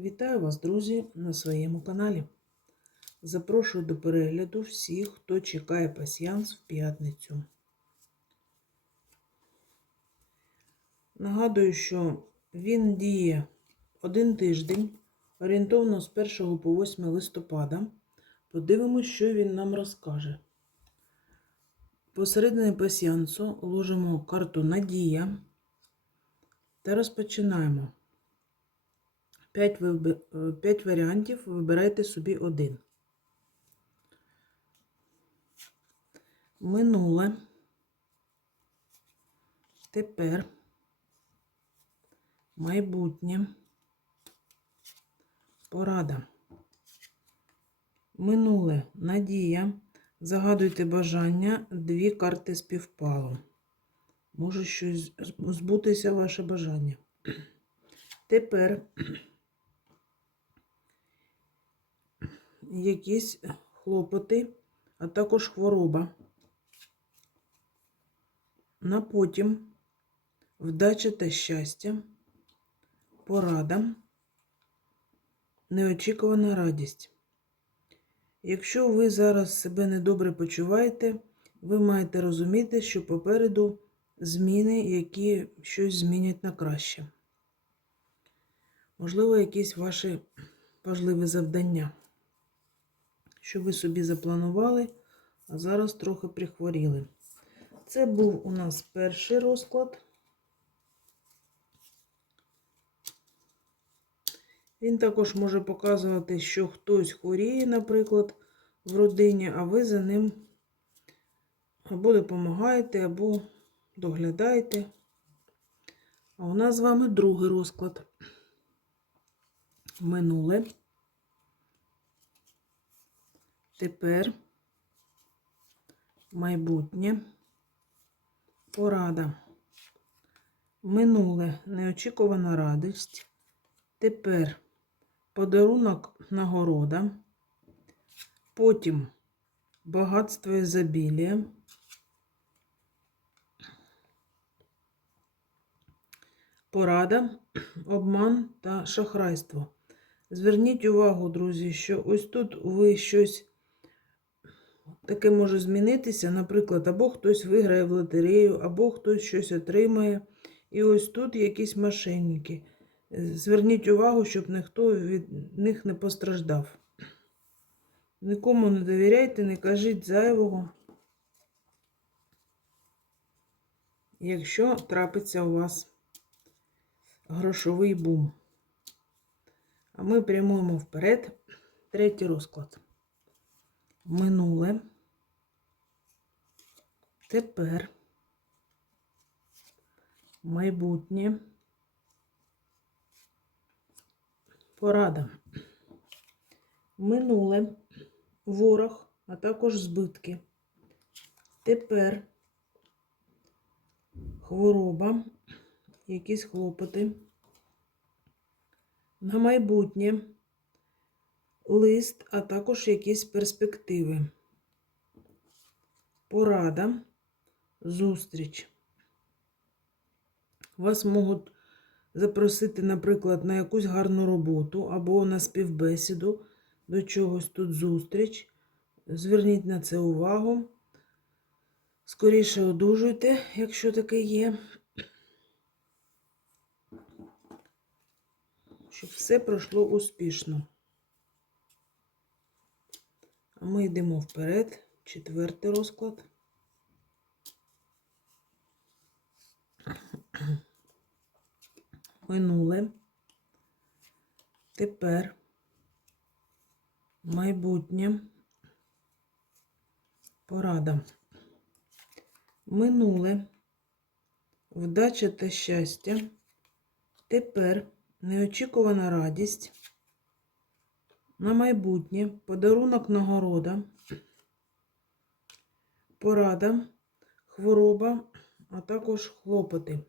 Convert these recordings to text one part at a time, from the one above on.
Вітаю вас, друзі, на своєму каналі. Запрошую до перегляду всіх, хто чекає пасіянс в п'ятницю. Нагадую, що він діє один тиждень, орієнтовно з 1 по 8 листопада. Подивимось, що він нам розкаже. Посередині пасіянсу ложимо карту Надія та розпочинаємо. 5, 5 варіантів, вибирайте собі один. Минуле. Тепер. Майбутнє. Порада. Минуле. Надія. Загадуйте бажання. Дві карти співпало. Може щось збутися ваше бажання. Тепер якісь хлопоти, а також хвороба. На потім вдача та щастя, порада, неочікувана радість. Якщо ви зараз себе недобре почуваєте, ви маєте розуміти, що попереду зміни, які щось змінять на краще. Можливо, якісь ваші важливі завдання що ви собі запланували, а зараз трохи прихворіли. Це був у нас перший розклад. Він також може показувати, що хтось хворіє, наприклад, в родині, а ви за ним або допомагаєте, або доглядаєте. А у нас з вами другий розклад. Минуле. Тепер майбутнє порада. Минуле неочікувана радість. Тепер подарунок нагорода. Потім багатство і забілія. Порада, обман та шахрайство. Зверніть увагу, друзі, що ось тут ви щось таке може змінитися. Наприклад, або хтось виграє в лотерею, або хтось щось отримає. І ось тут якісь мошенники. Зверніть увагу, щоб ніхто від них не постраждав. Нікому не довіряйте, не кажіть зайвого. Якщо трапиться у вас грошовий бум. А ми прямуємо вперед. Третій розклад. Минуле. Тепер майбутнє. Порада. Минуле ворог, а також збитки. Тепер хвороба, якісь хлопоти. На майбутнє лист, а також якісь перспективи. Порада зустріч. Вас можуть запросити, наприклад, на якусь гарну роботу або на співбесіду, до чогось тут зустріч. Зверніть на це увагу. Скоріше одужуйте, якщо таке є. Щоб все пройшло успішно. А ми йдемо вперед. Четвертий розклад. Минуле. Тепер майбутнє. Порада. Минуле. Вдача та щастя. Тепер неочікувана радість. На майбутнє подарунок нагорода, порада, хвороба, а також хлопоти.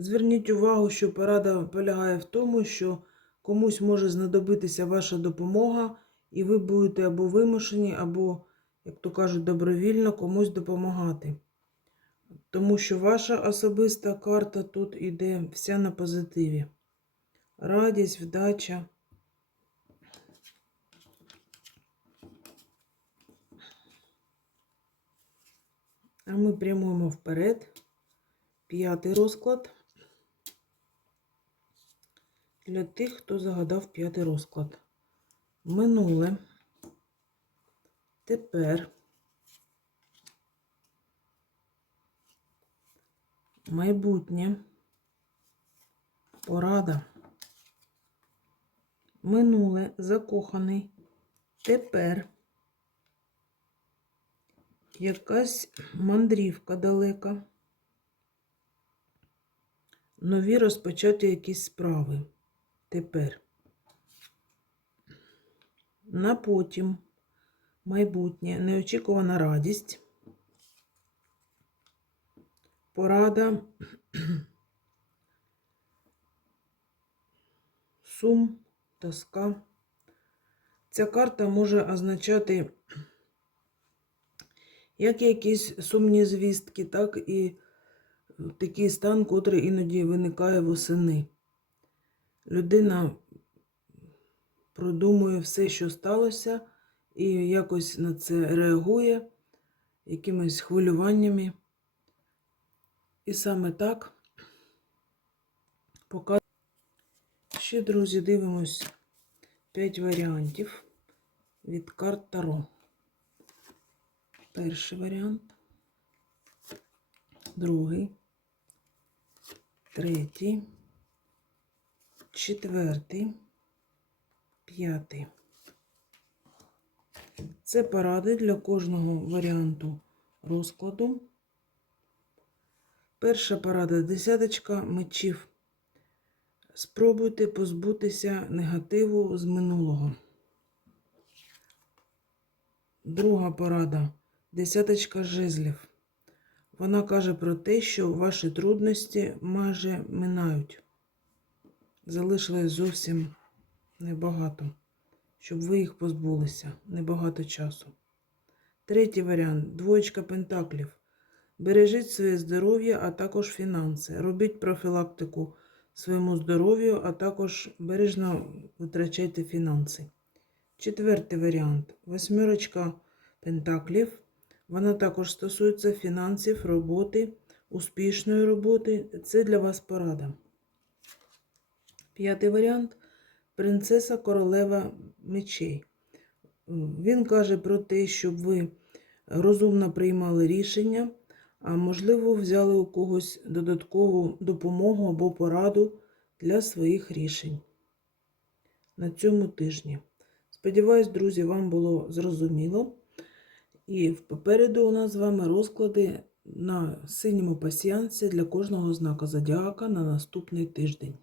Зверніть увагу, що порада полягає в тому, що комусь може знадобитися ваша допомога, і ви будете або вимушені, або, як то кажуть, добровільно комусь допомагати. Тому що ваша особиста карта тут іде вся на позитиві. радість, вдача. А ми прямуємо вперед. П'ятий розклад. Для тих, хто загадав п'ятий розклад. Минуле. Тепер. Майбутнє. Порада. Минуле. Закоханий. Тепер. Якась мандрівка далека. Нові розпочати якісь справи. Тепер. На потім. Майбутнє. Неочікувана радість. Порада. Сум, тоска. Ця карта може означати як якісь сумні звістки, так і такий стан, котрий іноді виникає восени. Людина продумує все, що сталося, і якось на це реагує якимись хвилюваннями. І саме так показує. Ще, друзі, дивимось 5 варіантів від карт Таро. Перший варіант, другий, третій, четвертий, п'ятий. Це поради для кожного варіанту розкладу. Перша порада десяточка мечів. Спробуйте позбутися негативу з минулого. Друга порада десяточка жезлів. Вона каже про те, що ваші трудності майже минають. Залишилось зовсім небагато, щоб ви їх позбулися, небагато часу. Третій варіант двоєчка пентаклів. Бережіть своє здоров'я, а також фінанси. Робіть профілактику своєму здоров'ю, а також бережно витрачайте фінанси. Четвертий варіант восьмерочка пентаклів. Вона також стосується фінансів, роботи, успішної роботи. Це для вас порада. П'ятий варіант принцеса королева мечей. Він каже про те, щоб ви розумно приймали рішення, а можливо, взяли у когось додаткову допомогу або пораду для своїх рішень на цьому тижні. Сподіваюсь, друзі, вам було зрозуміло. І попереду у нас з вами розклади на синьому пасіянсі для кожного знака зодіака на наступний тиждень.